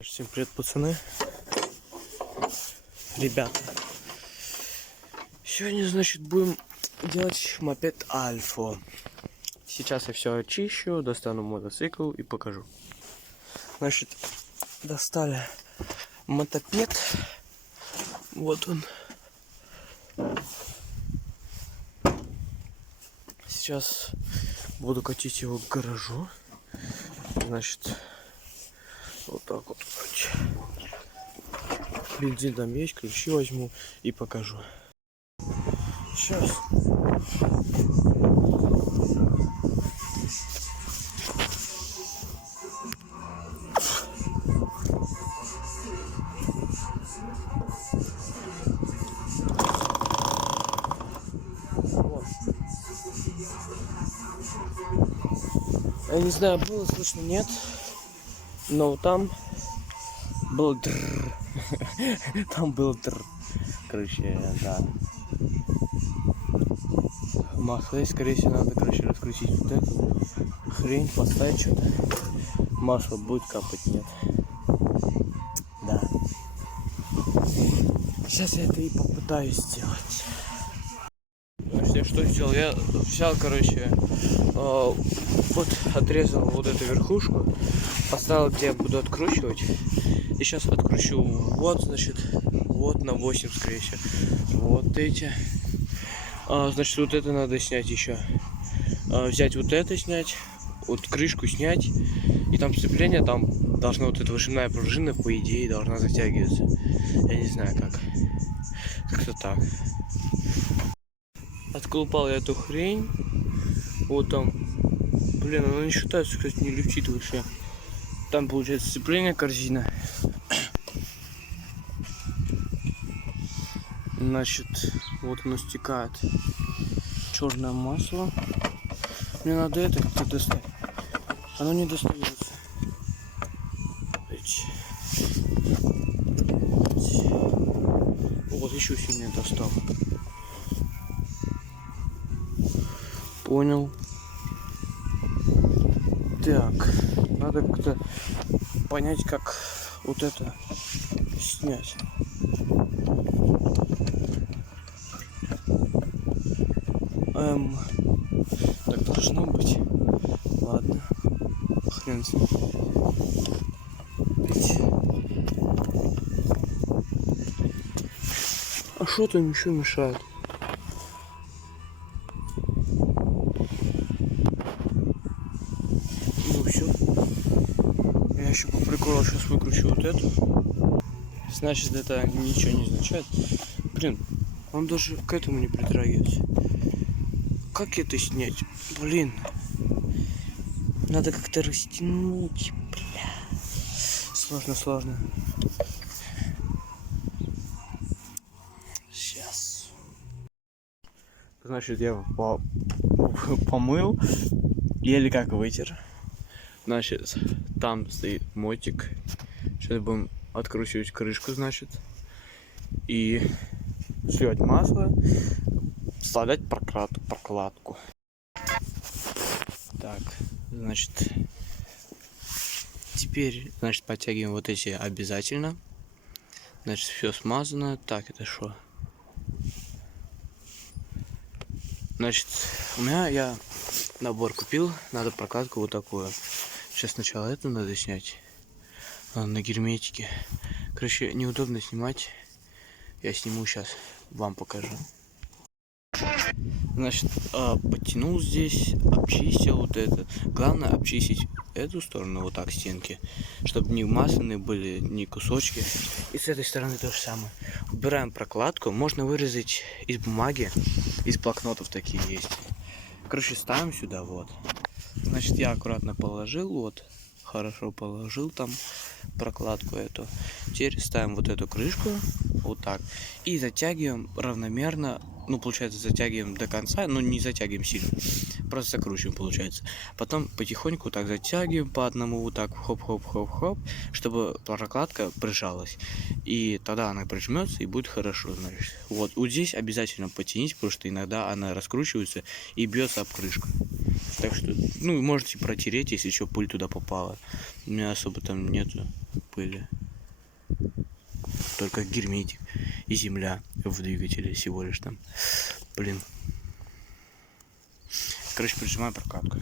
Всем привет, пацаны. Ребята, сегодня, значит, будем делать мопед Альфа. Сейчас я все очищу, достану мотоцикл и покажу. Значит, достали мотопед. Вот он. Сейчас буду катить его к гаражу. Значит, вот так вот. Бензин там есть, ключи возьму и покажу. Сейчас. Вот. Я не знаю, было слышно, нет, но там был дрррр. Там был дрррр. Короче, да. Масло есть, скорее всего, надо, короче, раскрутить вот эту хрень, поставить что-то. Масло будет капать, нет. Да. Сейчас я это и попытаюсь сделать. Значит, я что сделал? Я взял, короче, вот отрезал вот эту верхушку, поставил, где я буду откручивать. И сейчас откручу вот, значит, вот на 8, скорее всего. Вот эти. Значит, вот это надо снять еще. Взять вот это снять, вот крышку снять. И там сцепление, там должна вот эта выжимная пружина, по идее, должна затягиваться. Я не знаю как. Как-то так. Отколупал я эту хрень. Вот там. Блин, она не считается, кстати, не люфтит вообще. Там получается сцепление, корзина. Значит, вот оно стекает. Черное масло. Мне надо это как-то достать. Оно не достается. Вот еще сильнее достал. Понял. Так, надо как-то понять, как вот это снять. Так должно быть. Ладно. Хрен с ним. А что там еще мешает? Ну все. Я еще по приколу сейчас выкручу вот эту. Значит, это ничего не означает. Блин, он даже к этому не притрагивается. Как это снять? Блин. Надо как-то растянуть. Бля. Сложно. Сейчас. Значит, я помыл. Еле как вытер. Значит, там стоит мотик. Сейчас будем откручивать крышку, значит. И сливать масло. Вставлять прокладку. Так, значит, теперь, значит, подтягиваем вот эти обязательно. Значит, все смазано. Так, это что? Значит, я набор купил. Надо прокладку вот такую. Сейчас сначала эту надо снять. На герметике. Короче, неудобно снимать. Я сниму сейчас. Вам покажу. Значит, подтянул здесь, обчистил вот это. Главное обчистить эту сторону, вот так, стенки, чтобы не масляные были, ни кусочки. И с этой стороны то же самое. Убираем прокладку. Можно вырезать из бумаги, из блокнотов такие есть. Короче, ставим сюда, вот. Значит, я аккуратно положил, вот. Хорошо положил там прокладку эту. Теперь ставим вот эту крышку, вот так. И затягиваем равномерно ну, получается, затягиваем до конца, но не затягиваем сильно, просто закручиваем, получается. Потом потихоньку так затягиваем по одному, вот так хоп-хоп-хоп-хоп, чтобы прокладка прижалась. И тогда она прижмется и будет хорошо, значит. Вот здесь обязательно потяните, потому что иногда она раскручивается и бьется об крышку. Так что, ну, можете протереть, если что, пыль туда попала. У меня особо там нету пыли. Только герметик и земля в двигателе всего лишь там. Блин. Короче, прижимаю прокладку.